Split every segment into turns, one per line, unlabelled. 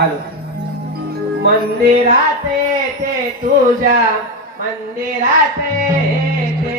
आलो.
मंदिरात ते तुझ्या मंदिरात ते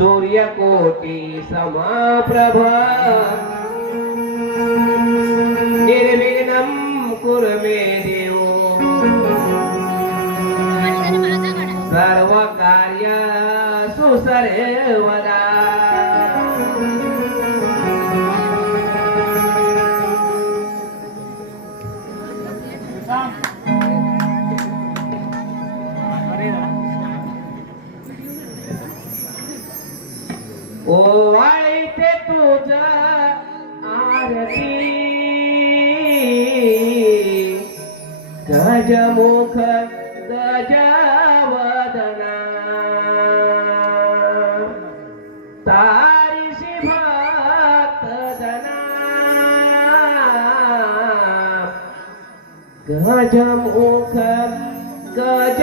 సూర్యకోటి సమాప్రభా. నిర్విఘ్నం కురు మేది
ಜಗತಿ ಗಜಮುಖ ಗಜವದನ ತಾರಿಸಿ ಭಕ್ತದನ ಗಜಮುಖ ಗಜ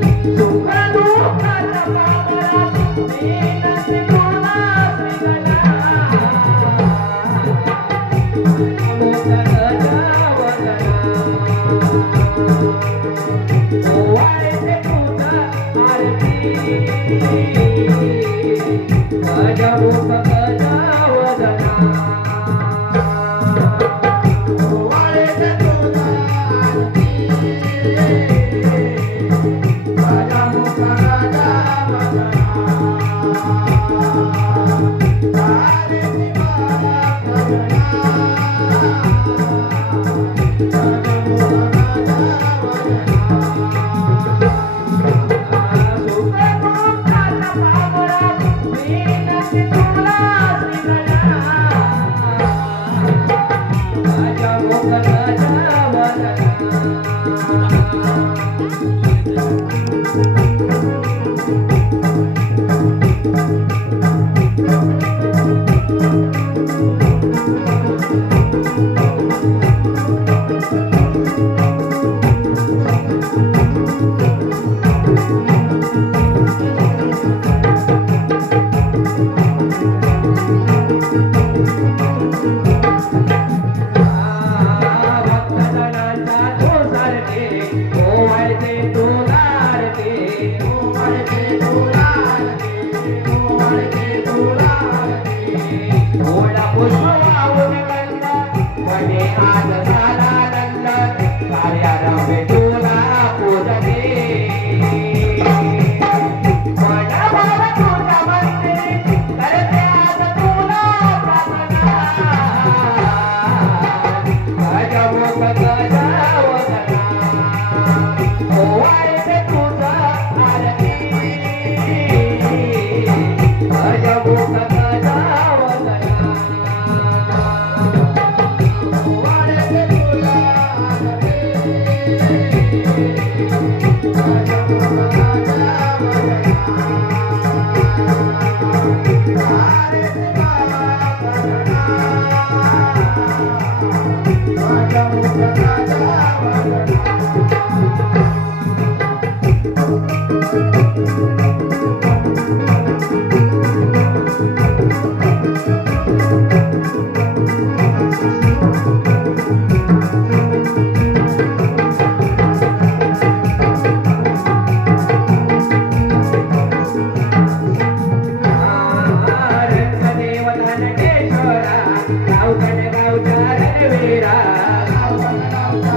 Raja Bhopakata Thank you.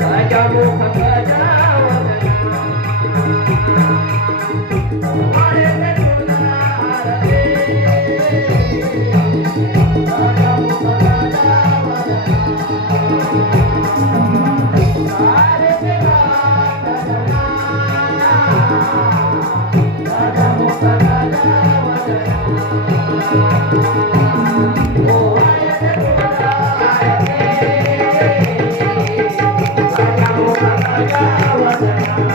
I got more